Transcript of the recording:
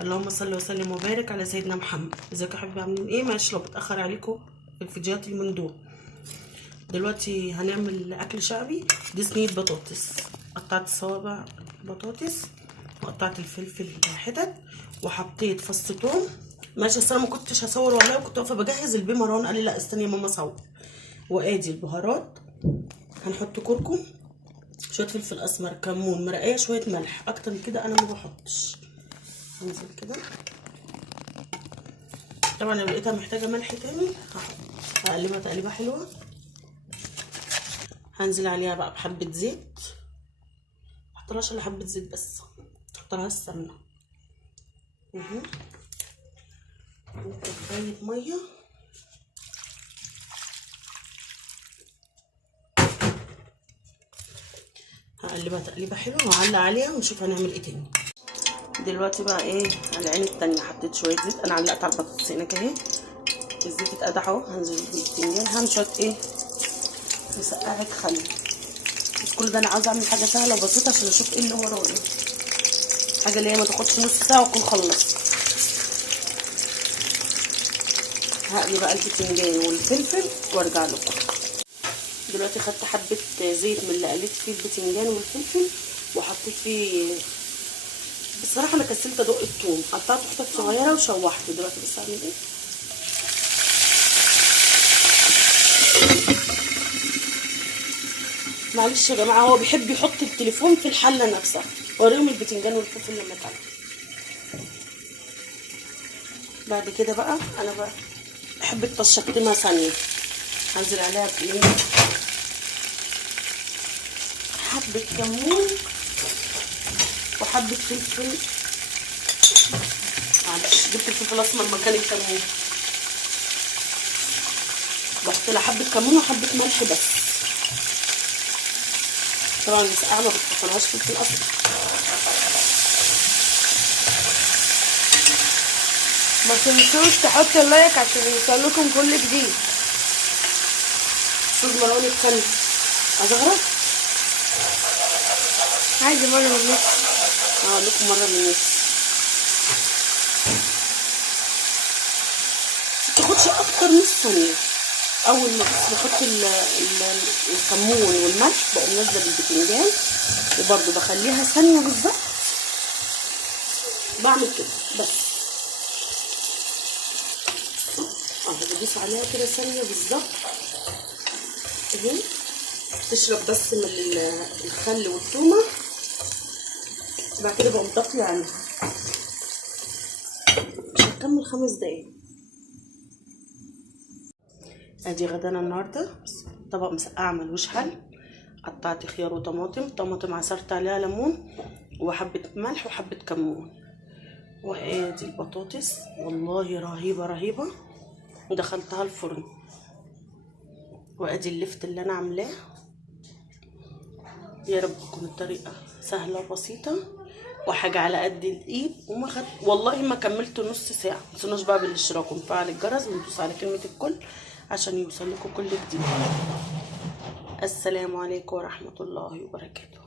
اللهم صل وسلم وبارك على سيدنا محمد. ازيكم يا حبايبي، عاملين ايه؟ معلش لو بتاخر عليكم في الفيديوهات اللي من دول. دلوقتي هنعمل اكل شعبي. دي صينيه بطاطس، قطعت صوابع بطاطس وقطعت الفلفل حتت وحطيت فص ثوم. ماشي، اصل انا ما كنتش هصور والله، وكنت واقفه بجهز البيه. مروان قال لي لا استني يا ماما صور. وادي البهارات، هنحط كركم، شويه فلفل اسمر، كمون، مرقيه، شويه ملح. اكتر من كده انا ما بحطش. هنزل كده. طبعا لو لقيتها محتاجه ملح تاني هقلبها تقليبه حلوه. هنزل عليها بقى بحبه زيت، محطلهاش الا حبه زيت بس، محطلهاش السمنه. وكوبايه ميه. هقلبها تقليبه حلوه وهعلق عليها ونشوف هنعمل ايه تاني. دلوقتي بقى ايه، على العين التانية حطيت شويه زيت. انا علقت على البطاطس هناك اهي، الزيت اتقدح اهو. هنزل بالبتنجان، هعمل شويه ايه، مسقعه خل. بس كل ده انا عاوزه اعمل حاجه سهله وبسيطه عشان اشوف ايه اللي ورايا، حاجه اللي هي ما تاخدش نص ساعه واكون خلصت. هقلي بقى البتنجان والفلفل وارجع لكم. دلوقتي خدت حبه زيت من اللي قليت فيه البتنجان والفلفل وحطيت فيه. بصراحه انا كسلت ادق الثوم، قطعته حتت صغيره وشوحته. دلوقتي بس اعمل ايه، معلش يا جماعه، هو بيحب يحط التليفون في الحله نفسها. وريهم البتنجان والفلفل لما اتعمل. بعد كده بقى انا بقى بحب الطشه اكتمها ثانيه. هنزل عليها بايه، حبه كمون وحبه فلفل. معلش جبت الفلفل الاسمر مكان الكمون. بحط لها حبه كمون وحبه ملح بس. طبعا المسقعه ما بتحطلهاش فلفل اسمر. ما تنسوش تحطوا اللايك عشان يوصلكم كل جديد. استاذ مروان اتكلم. ازغرط عادي مره من النص. هقول لكم مره من النص. متاخدش اكتر من ثانيه. اول ما بحط الكمون والملح بقوم نازله بالبتنجان، وبرده بخليها ثانيه بالظبط. بعمل كده بس بدوس عليها كده ثانيه بالظبط اهي، تشرب بس من الخل والثومه. بعد كده بقوم طافيه عنها، مش هكمل 5 دقايق. ادي غدانا النهارده، طبق مسقعه ملوش حل. قطعت خيار وطماطم عصرت عليها ليمون وحبه ملح وحبه كمون. وادي البطاطس والله رهيبه ودخلتها الفرن. وادي اللفت اللي انا عاملاه. يا رب تكون الطريقه سهله وبسيطه وحاجه على قد الايد، وما خد والله ما كملت نص ساعه. متنسونوش بقى بالاشتراك ومفعل الجرس وندوس على كلمه الكل عشان يوصل لكم كل جديد. السلام عليكم ورحمه الله وبركاته.